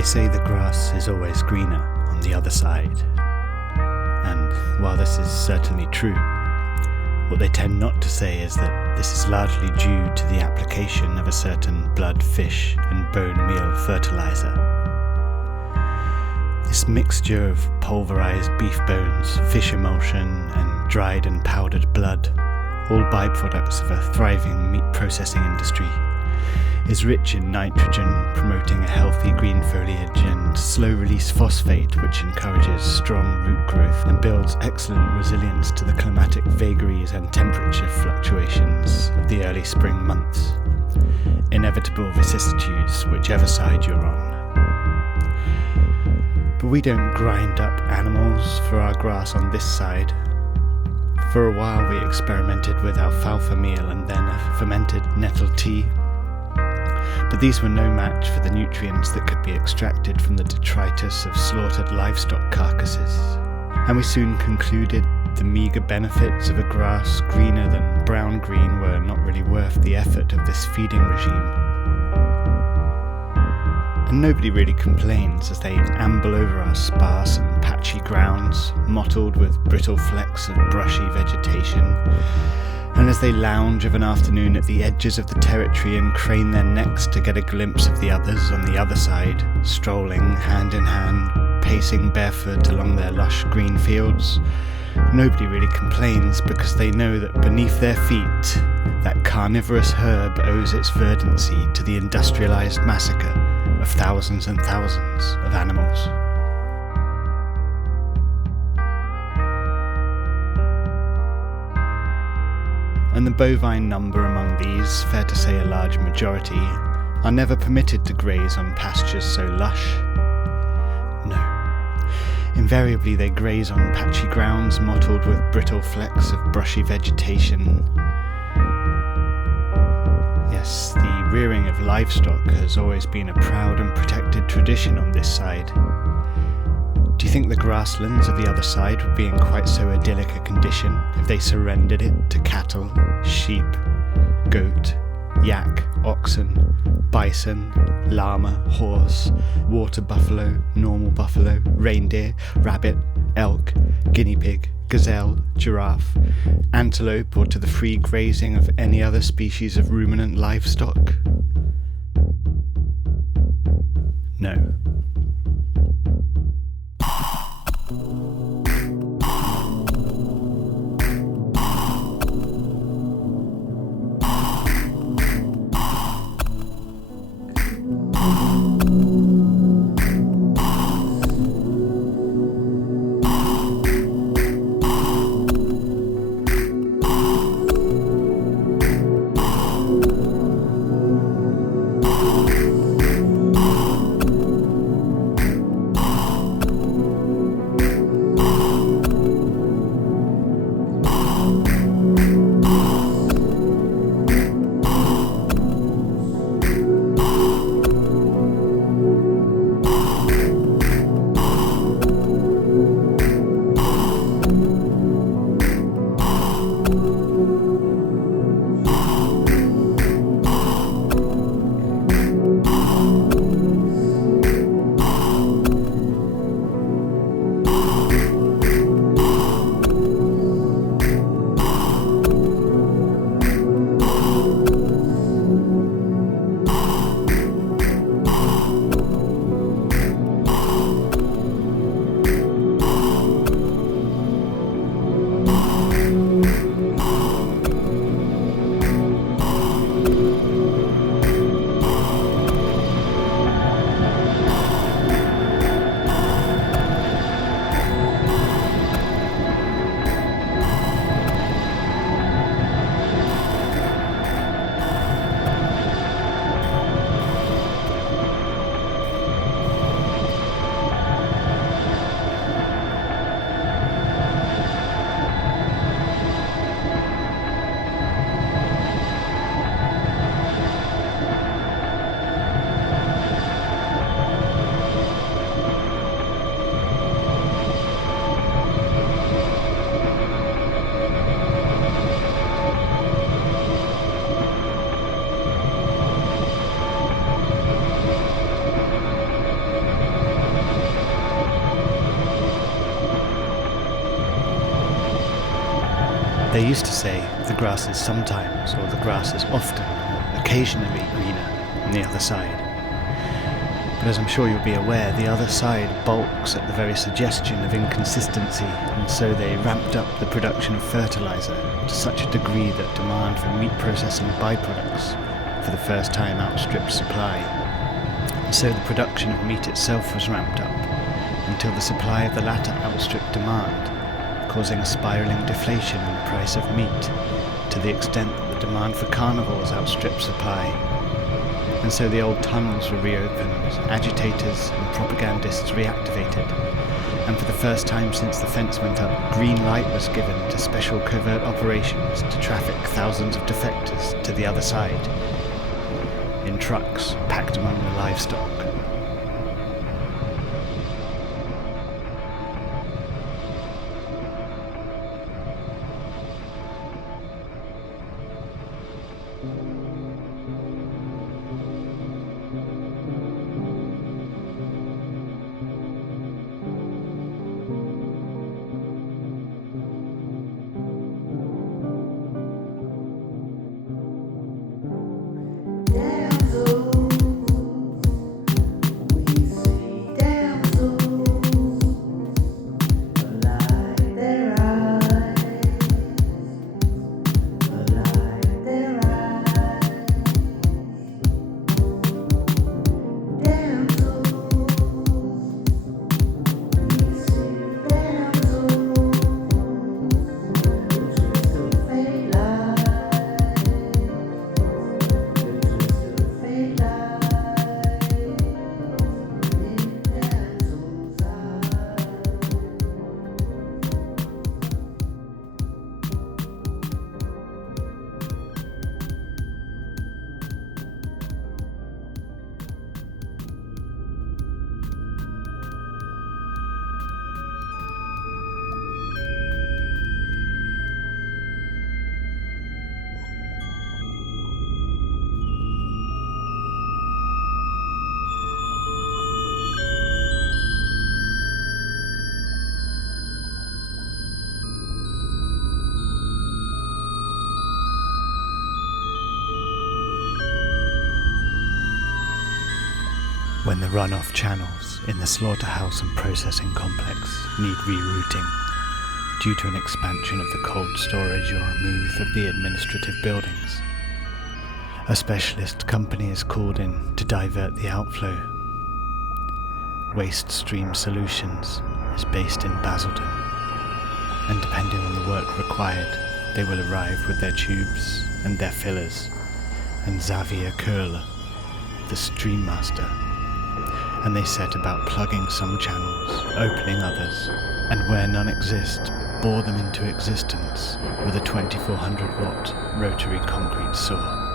They say the grass is always greener on the other side. And while this is certainly true, what they tend not to say is that this is largely due to the application of a certain blood, fish, and bone meal fertilizer. This mixture of pulverized beef bones, fish emulsion, and dried and powdered blood, all byproducts of a thriving meat processing industry, is rich in nitrogen, promoting a healthy green foliage, and slow-release phosphate, which encourages strong root growth and builds excellent resilience to the climatic vagaries and temperature fluctuations of the early spring months. Inevitable vicissitudes, whichever side you're on. But we don't grind up animals for our grass on this side. For a while we experimented with alfalfa meal and then a fermented nettle tea. But these were no match for the nutrients that could be extracted from the detritus of slaughtered livestock carcasses, and we soon concluded the meagre benefits of a grass greener than brown-green were not really worth the effort of this feeding regime. And nobody really complains as they amble over our sparse and patchy grounds, mottled with brittle flecks of brushy vegetation, and as they lounge of an afternoon at the edges of the territory and crane their necks to get a glimpse of the others on the other side, strolling hand in hand, pacing barefoot along their lush green fields. Nobody really complains because they know that beneath their feet, that carnivorous herb owes its verdancy to the industrialized massacre of thousands and thousands of animals. And the bovine number among these, fair to say a large majority, are never permitted to graze on pastures so lush. No. Invariably they graze on patchy grounds mottled with brittle flecks of brushy vegetation. Yes, the rearing of livestock has always been a proud and protected tradition on this side. Do you think the grasslands of the other side would be in quite so idyllic a condition if they surrendered it to cattle, sheep, goat, yak, oxen, bison, llama, horse, water buffalo, normal buffalo, reindeer, rabbit, elk, guinea pig, gazelle, giraffe, antelope, or to the free grazing of any other species of ruminant livestock? No. They used to say the grass is sometimes, or the grass is often, or occasionally greener on the other side. But as I'm sure you'll be aware, the other side balks at the very suggestion of inconsistency, and so they ramped up the production of fertilizer to such a degree that demand for meat processing byproducts for the first time outstripped supply. And so the production of meat itself was ramped up, until the supply of the latter outstripped demand, causing a spiraling deflation in the price of meat, to the extent that the demand for carnivores outstripped supply. And so the old tunnels were reopened, agitators and propagandists reactivated, and for the first time since the fence went up, green light was given to special covert operations to traffic thousands of defectors to the other side. In trucks packed among the livestock. When the runoff channels in the slaughterhouse and processing complex need rerouting due to an expansion of the cold storage or a move of the administrative buildings, a specialist company is called in to divert the outflow. Waste Stream Solutions is based in Basildon, and depending on the work required, they will arrive with their tubes and their fillers, and Xavier Curle, the Stream Master, and they set about plugging some channels, opening others, and where none exist, bore them into existence with a 2400-watt rotary concrete saw.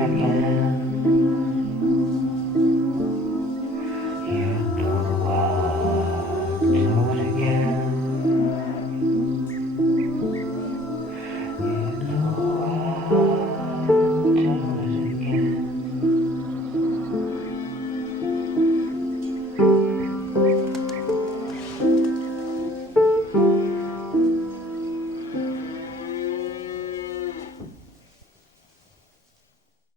I know I'm